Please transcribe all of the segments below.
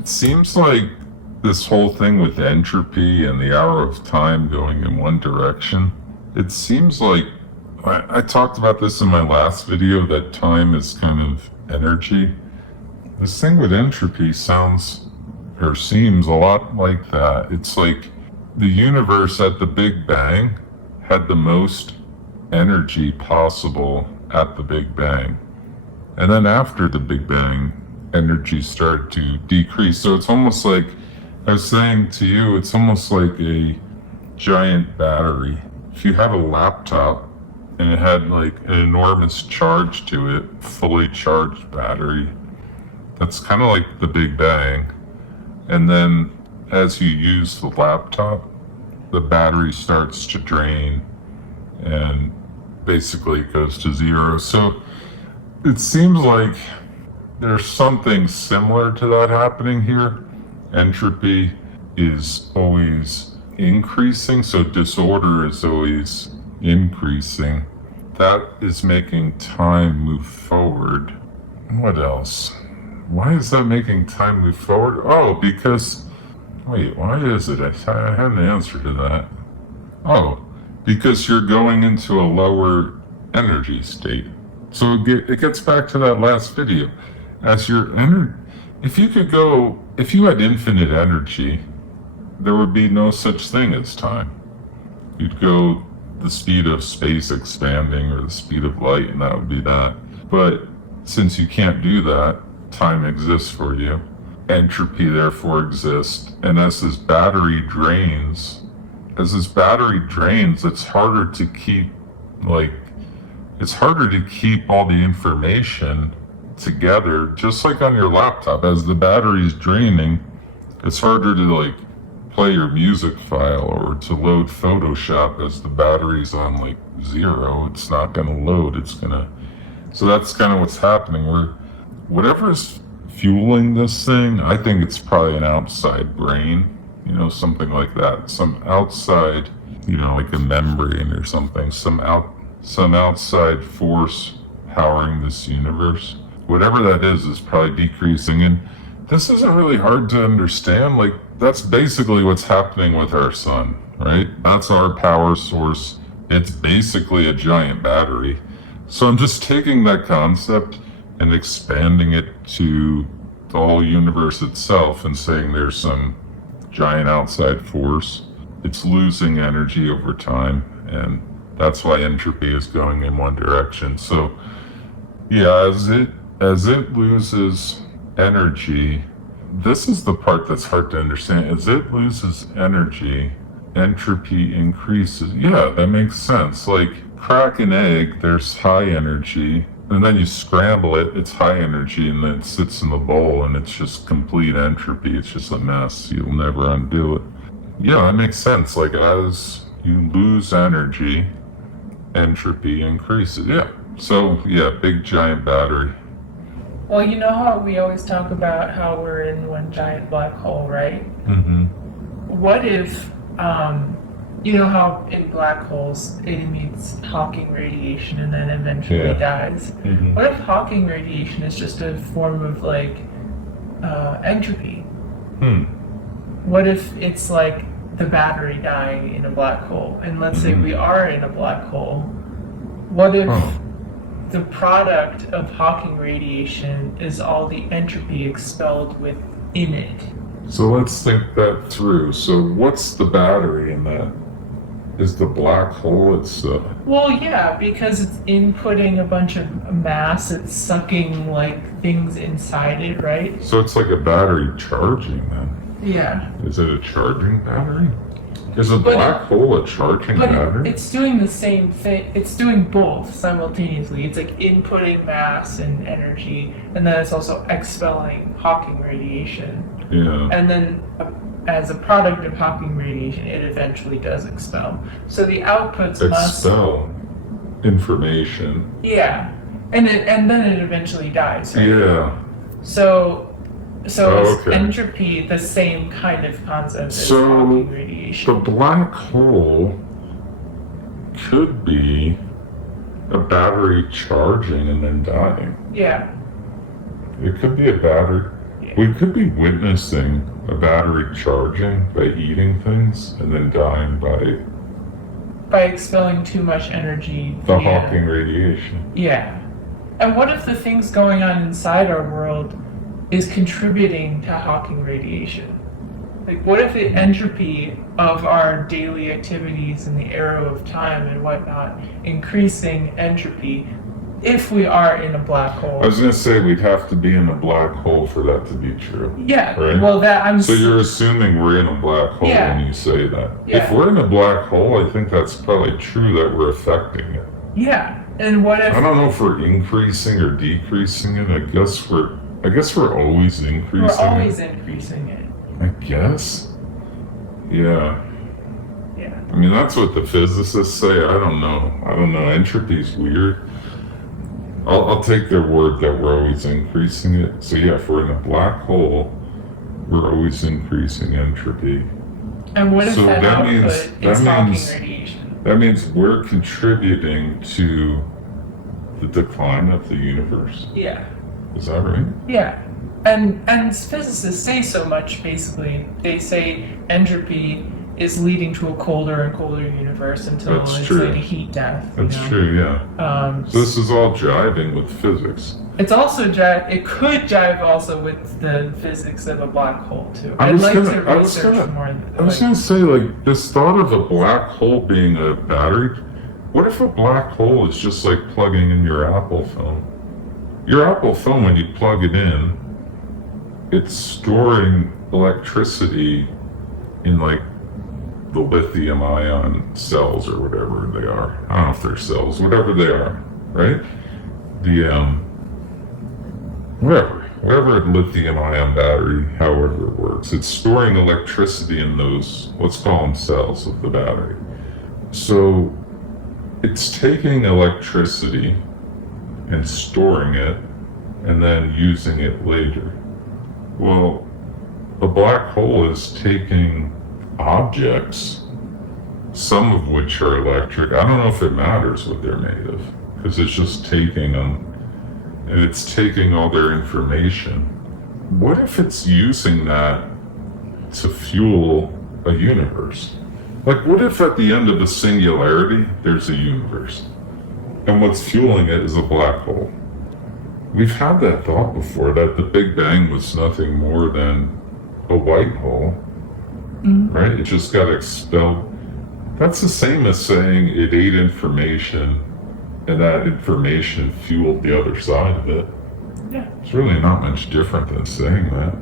It seems like this whole thing with entropy and the hour of time going in one direction, it seems like I talked about this in my last video, that time is kind of energy. This thing with entropy sounds or seems a lot like that. It's like the universe at the Big Bang had the most energy possible at the Big Bang. And then after the Big Bang, energy started to decrease. So it's almost like, I was saying to you, it's almost like a giant battery. If you had a laptop and it had like an enormous charge to it, fully charged battery, that's kind of like the Big Bang. And then as you use the laptop, the battery starts to drain and basically goes to zero. So it seems like there's something similar to that happening here. Entropy is always increasing, so disorder is always increasing. That is making time move forward. What else? Why is that making time move forward? Oh, because... Wait, why is it? I had an answer to that. Oh, because you're going into a lower energy state. So it gets back to that last video. As your if you had infinite energy, there would be no such thing as time. You'd go the speed of space expanding or the speed of light, and that would be that. But since you can't do that, time exists for you. Entropy therefore exists. And as this battery drains, it's harder to keep all the information together, just like on your laptop. As the battery's draining, it's harder to play your music file or to load Photoshop. As the battery's on zero, it's not gonna load. So that's kind of what's happening, where whatever's fueling this thing, I think it's probably an outside brain, something like that. Some outside, like a membrane or something, some outside force powering this universe. Whatever that is probably decreasing. And this isn't really hard to understand. That's basically what's happening with our sun, right? That's our power source. It's basically a giant battery. So I'm just taking that concept and expanding it to the whole universe itself and saying there's some giant outside force. It's losing energy over time, and that's why entropy is going in one direction. So yeah, as it loses energy, this is the part that's hard to understand. As it loses energy, entropy increases. Yeah, that makes sense. Crack an egg, there's high energy, and then you scramble it, it's high energy, and then it sits in the bowl, and it's just complete entropy. It's just a mess. You'll never undo it. Yeah, that makes sense. As you lose energy, entropy increases. Yeah. So, yeah, big giant battery. Well, you know how we always talk about how we're in one giant black hole, right? Mm-hmm. What if, you know how in black holes it emits Hawking radiation and then eventually dies? Mm-hmm. What if Hawking radiation is just a form of entropy? What if it's the battery dying in a black hole? And let's say we are in a black hole. What if the product of Hawking radiation is all the entropy expelled within it? So let's think that through. So what's the battery in that? Is the black hole itself? Well, yeah, because it's inputting a bunch of mass, it's sucking things inside it, right? So it's like a battery charging then? Yeah. Is it a charging battery? Is a black hole a charging battery? It's doing the same thing. It's doing both simultaneously. It's inputting mass and energy, and then it's also expelling Hawking radiation. Yeah. And then as a product of Hawking radiation, it eventually does expel. So the outputs must expel information. Yeah. And then it eventually dies, right? Yeah. So is entropy the same kind of concept as Hawking radiation? The black hole could be a battery charging and then dying. Yeah. It could be a battery. Yeah. We could be witnessing a battery charging by eating things and then dying by expelling too much energy. the Hawking radiation. Yeah. And what if the things going on inside our world is contributing to Hawking radiation? Like, what if the entropy of our daily activities in the arrow of time and whatnot, increasing entropy, if we are in a black hole? I was going to say we'd have to be in a black hole for that to be true. Yeah. Right? Well, So you're assuming we're in a black hole when you say that. Yeah. If we're in a black hole, I think that's probably true that we're affecting it. Yeah. And what if... I don't know if we're increasing or decreasing it. I guess we're always increasing We're always it. increasing it. I guess. Yeah. Yeah. I mean, that's what the physicists say. I don't know. Entropy's weird. I'll take their word that we're always increasing it. So yeah, if we're in a black hole, we're always increasing entropy. And what if So that that output means- is that Hawking means- radiation? That means we're contributing to the decline of the universe. Yeah. Is that right? Yeah. And physicists say so much, basically. They say entropy is leading to a colder and colder universe until That's it's true. like a heat death. That's true, yeah. So this is all jiving with physics. It's also it could jive also with the physics of a black hole too. I I'd was like gonna- to I was research gonna- more. I was going to say, like, this thought of a black hole being a battery, what if a black hole is just like plugging in your Apple phone? Your Apple phone, when you plug it in, it's storing electricity in, like, the lithium ion cells or whatever they are. I don't know if they're cells, whatever they are, right? The, whatever a lithium ion battery, however it works, it's storing electricity in those, let's call them cells of the battery. So it's taking electricity and storing it and then using it later. Well, a black hole is taking objects, some of which are electric. I don't know if it matters what they're made of, because it's just taking them, and it's taking all their information. What if it's using that to fuel a universe? Like, what if at the end of the singularity, there's a universe, and what's fueling it is a black hole? We've had that thought before, that the Big Bang was nothing more than a white hole, right? It just got expelled. That's the same as saying it ate information and that information fueled the other side of it. Yeah. It's really not much different than saying that.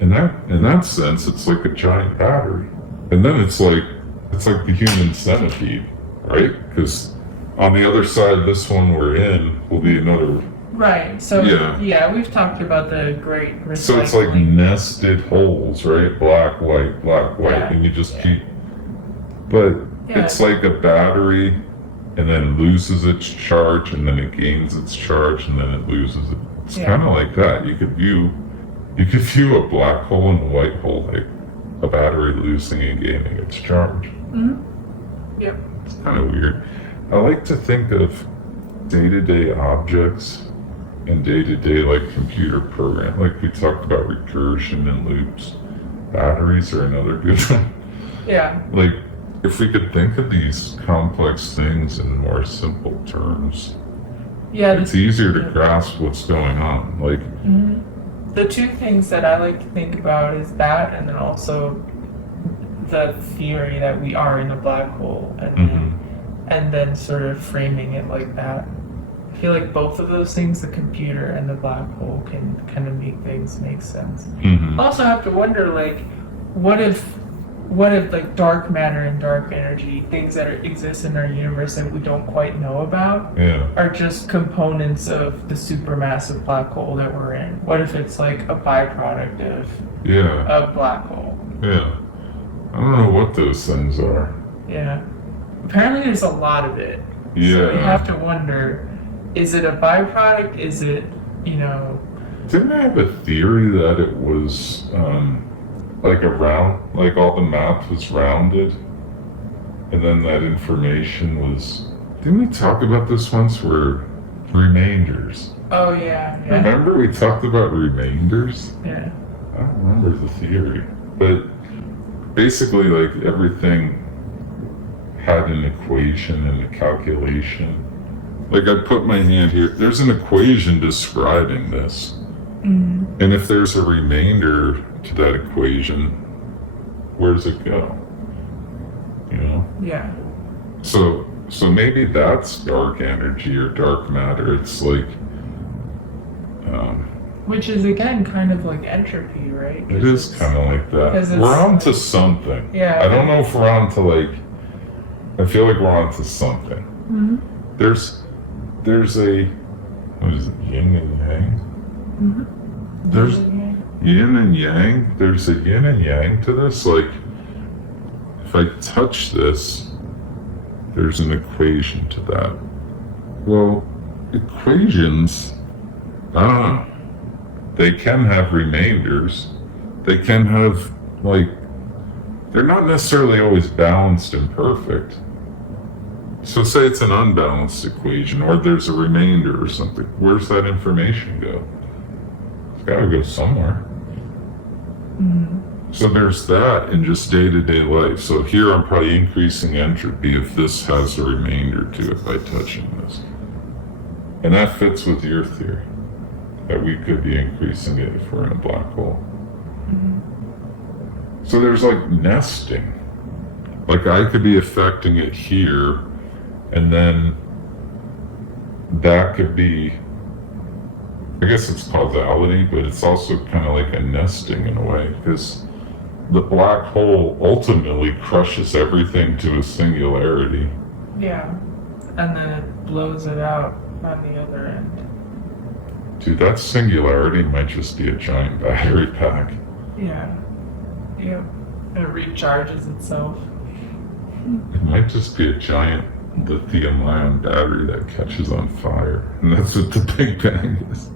In that sense, it's like a giant battery. And then it's like the human centipede, right? Because on the other side of this one we're in will be another. Right. So Yeah. we've talked about the great recycling. So it's like nested holes, right? Black, white, Yeah. and you just keep. But it's like a battery, and then loses its charge, and then it gains its charge, and then it loses it. It's kind of like that. You could view a black hole and a white hole like a battery losing and gaining its charge. Yep. It's kind of weird. I like to think of day-to-day objects and day-to-day, like, computer program. Like we talked about recursion and loops. Batteries are another good one. Yeah. Like, if we could think of these complex things in more simple terms, Yeah. it's easier to grasp what's going on. Like, The two things that I like to think about is that, and then also the theory that we are in a black hole, and then sort of framing it like that. I feel like both of those things, the computer and the black hole, can kind of make things make sense. Also have to wonder, like, what if like dark matter and dark energy, things that exist in our universe that we don't quite know about, are just components of the supermassive black hole that we're in? What if it's like a byproduct of a black hole? Yeah. I don't know what those things are. Yeah. Apparently there's a lot of it. Yeah. So we have to wonder, is it a byproduct? Is it, Didn't I have a theory that it was, like all the math was rounded, and then that information was. Didn't we talk about this once? Where Remainders. Oh yeah, yeah, Remember we talked about remainders? yeah. I don't remember the theory. But basically, like, everything had an equation and a calculation. Like, I put my hand here. There's an equation describing this. Mm. And if there's a remainder to that equation, where does it go? You know? Yeah. So maybe that's dark energy or dark matter. It's like, Which is again kind of like entropy, right? it is kind of like that. 'cause We're on to something. Yeah. I don't know if we're on to, like, I feel like we're on to something. Mm-hmm. There's a, what is it, yin and yang? Mm-hmm. There's yin and yang. There's a yin and yang to this. Like, if I touch this, there's an equation to that. Well, equations, I don't know. They can have remainders. They can have, like, they're not necessarily always balanced and perfect. So say it's an unbalanced equation, or there's a remainder or something. Where's that information go? It's gotta go somewhere. Mm-hmm. So there's that in just day-to-day life. So here I'm probably increasing entropy if this has a remainder to it by touching this. And that fits with your theory, that we could be increasing it if we're in a black hole. Mm-hmm. So there's, like, nesting. Like, I could be affecting it here, and then that could be, I guess it's causality, but it's also kind of like a nesting in a way, because the black hole ultimately crushes everything to a singularity. Yeah. And then it blows it out on the other end. Dude, that singularity might just be a giant battery pack. Yeah. Yep. It recharges itself. It might just be a giant lithium-ion battery that catches on fire. And that's what the Big Bang is.